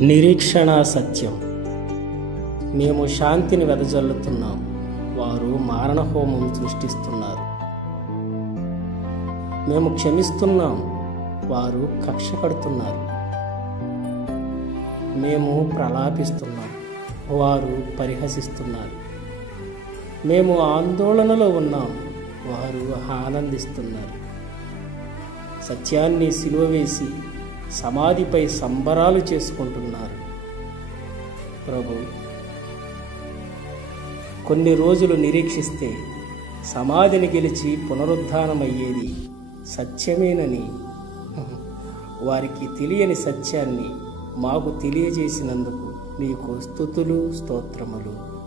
నిరీక్షణ సత్యం. మేము శాంతిని వెదజల్లుతున్నాం, వారు మారణహోమం సృష్టిస్తున్నారు. మేము క్షమిస్తున్నాం, వారు కక్ష కడుతున్నారు. మేము ప్రలాపిస్తున్నాం, వారు పరిహసిస్తున్నారు. మేము ఆందోళనలో ఉన్నాం, వారు ఆనందిస్తున్నారు. సత్యాన్ని సిలువ వేసి సమాధిపై సంబరాలు చేసుకుంటున్నారు. ప్రభు, కొన్ని రోజులు నిరీక్షిస్తే సమాధిని గెలిచి పునరుద్ధానమయ్యేది సత్యమేనని వారికి తెలియని సత్యాన్ని మాకు తెలియజేసినందుకు మీకు స్తుతులు, స్తోత్రములు.